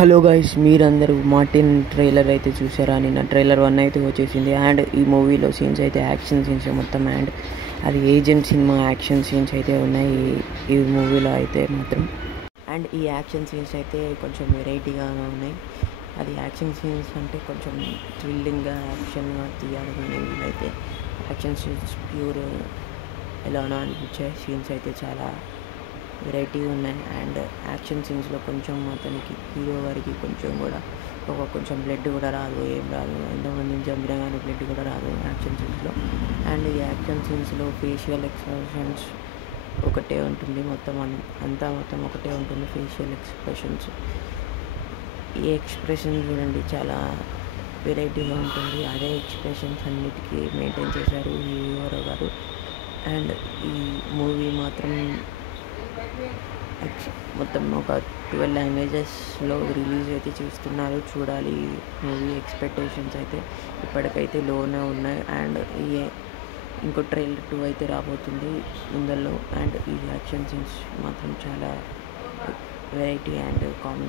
Hello guys, మీరందరూ Martin trailer అయితే చూసారా? నిన్న ట్రైలర్ 1 అయితే వచ్చేసింది. అండ్ ఈ మూవీలో సీన్స్ అయితే యాక్షన్ సీన్స్ మొత్తం, అండ్ అది ఏజెంట్ సినిమా యాక్షన్ సీన్స్ అయితే ఉన్నాయి ఈ మూవీలో అయితే మాత్రం. అండ్ ఈ యాక్షన్ సీన్స్ అయితే కొంచెం వెరైటీగా ఉన్నాయి. అది యాక్షన్ సీన్స్ అంటే కొంచెం థ్రిల్లింగ్గా యాక్షన్గా తీయాలి, కానీ వీళ్ళైతే యాక్షన్ సీన్స్ ప్యూర్ ఎలానో అనిపించే సీన్స్ అయితే చాలా వెరైటీగా ఉన్నాయి. అండ్ యాక్షన్ సీన్స్లో కొంచెం అతనికి హీరో గారికి కొంచెం బ్లడ్ కూడా రాదు, ఏం రాదు. ఎంతోమందిని చంపినా కానీ బ్లడ్ కూడా రాదు యాక్షన్ సీన్స్లో. అండ్ ఈ యాక్షన్ సీన్స్లో ఫేషియల్ ఎక్స్ప్రెషన్స్ ఒకటే ఉంటుంది, మొత్తం ఒకటే ఉంటుంది ఫేషియల్ ఎక్స్ప్రెషన్స్. ఈ ఎక్స్ప్రెషన్ చూడండి, చాలా వెరైటీగా ఉంటుంది. అదే ఎక్స్ప్రెషన్స్ అన్నిటికీ మెయింటైన్ చేశారు హీరో గారు. అండ్ ఈ మూవీ మాత్రం మొత్తం ఒక 12 లాంగ్వేజెస్లో రిలీజ్ అయితే చేస్తున్నారు. చూడాలి మూవీ. ఎక్స్పెక్టేషన్స్ అయితే ఇప్పటికైతే లోనే ఉన్నాయి. అండ్ ఇంకో ట్రైలర్ 2 అయితే రాబోతుంది ముందల్లో. అండ్ ఈ యాక్షన్ సీన్స్ మాత్రం చాలా వెరైటీ అండ్ కామెడీ.